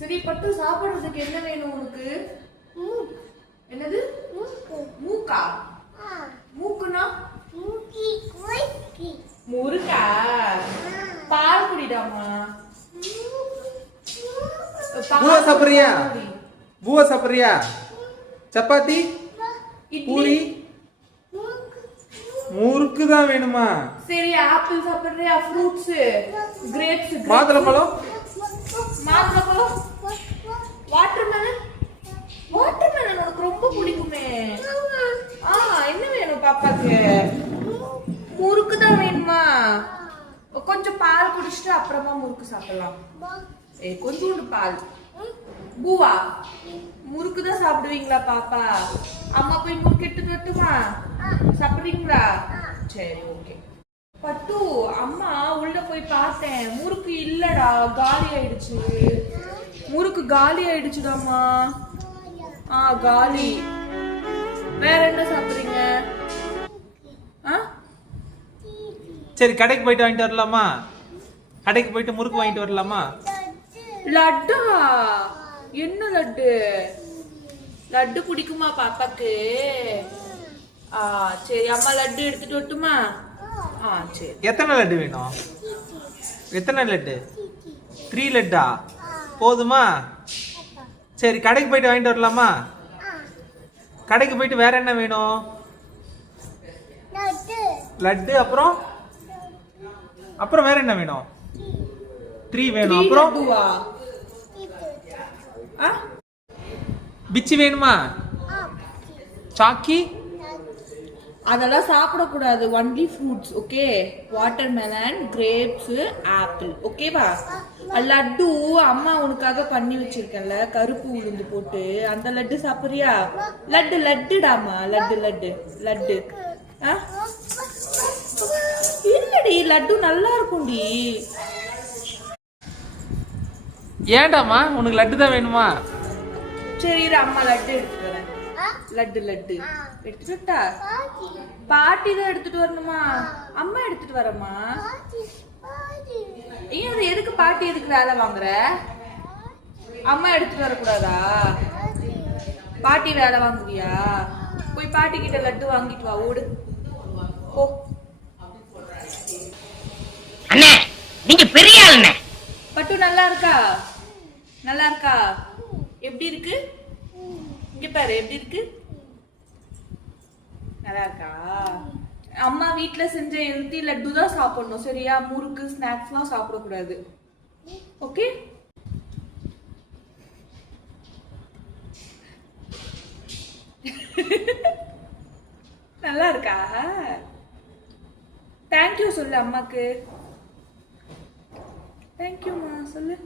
சரி பட்டு சாப்பிடுறதுக்கு என்ன வேணும் உனக்கு? என்னது? மூக்கா? மூக்குனா? முருகா. பால் குடிடாமா. பூவா சாப்பிடுறியா? பூவா சாப்பிடுறியா? சப்பாத்தி பூரி முறுக்கு தான் வேணுமா? சரி ஆப்பிள் சாப்பிடுறியா? ஃப்ரூட்ஸ் கிரேப்ஸ் மாதுளம்பழம் வாட்டர்மெலன் உனக்கு ரொம்ப பிடிக்குமே. என்ன வேணும் பாப்பாக்கு? முறுக்கு தான் வேணுமா? கொஞ்சம் பால் குடிச்சிட்டு அப்புறமா முறுக்கு சாப்பிடலாம். கொஞ்சோண்டு பால். பூவா முறுக்கு தான் சாப்பிடுவீங்களா பாப்பா? அம்மா போய் முறுக்கு எடுத்து வரட்டுமா? சாப்பிடுறீங்களா? சரி ஓகே. பட்டு அம்மா உள்ள போய் பார்த்தேன், முறுக்கு இல்லடா, காலி ஆயிடுச்சு. முறுக்கு காலி ஆயிடுச்சுடாமா. காலி. வேற என்ன சாப்பிடுறீங்க? சரி கடைக்கு போயிட்டு வாங்கிட்டு வரலாமா? கடைக்கு போயிட்டு முறுக்கு வாங்கிட்டு வரலாமா? லட்டா? என்ன லட்டு? லட்டு பிடிக்குமா பாப்பாக்கு? சரி அம்மா லட்டு எடுத்துட்டு வரட்டுமா? சரி. எத்தனை லட்டு வேணும்? எத்தனை லட்டு? 3 லட்டா போதுமா? சரி கடைக்கு போயிட்டு வாங்கிட்டு வரலாமா? கடைக்கு போயிட்டு வேற என்ன வேணும்? லட்டு. அப்புறம் அப்புறம் வேற என்ன வேணும்? 3 வேணும். அப்புறம் பிச்சி வேணுமா? சாக்கி? அதெல்லாம் சாப்பிடக்கூடாது. Only fruits. Okay. Watermelon, grapes, apple. ஓகேவா? லட்டு அம்மா உனக்காக பண்ணி வச்சிருக்கேன்ல, கருப்பு உளுந்து போட்டு. அந்த லட்டு சாப்பிடுறியா? லட்டுடாமா. லட்டு இல்லடி, லட்டு நல்லா இருக்கும்டி. ஏண்டாமா உனக்கு லட்டு தான் வேணுமா? சரி அம்மா லட்டு எடுத்துட்டு வரேன். லட்டு எடுத்துட்டா? பாட்டி தான் எடுத்துட்டு வரணுமா? அம்மா எடுத்துட்டு வரமா? அது எதுக்கு பாட்டி எதுக்கு வேலை வாங்குற? அம்மா எடுத்துட்டு வரக்கூடாதா? பாட்டி வேலை வாங்குவியா? போய் பாட்டி கிட்ட லட்டு வாங்கிட்டு வா. ஓடு போ. அண்ணே நீங்க பெரிய ஆளுண்ணே. பட்டு நல்லா இருக்கா? எப்படி இருக்கு? இங்க பாரு எப்படி இருக்கு. நல்லா இருக்கா? அம்மா வீட்ல செஞ்ச ஹெல்த்தி லட்டு தான் சாப்பிடணும். சரியா? முறுக்கு ஸ்நாக்ஸ்லாம் சாப்பிடக்கூடாது. ஓகே? நல்லா இருக்கா? தேங்க்யூ சொல்லு அம்மாக்கு. தேங்க்யூமா சொல்லு.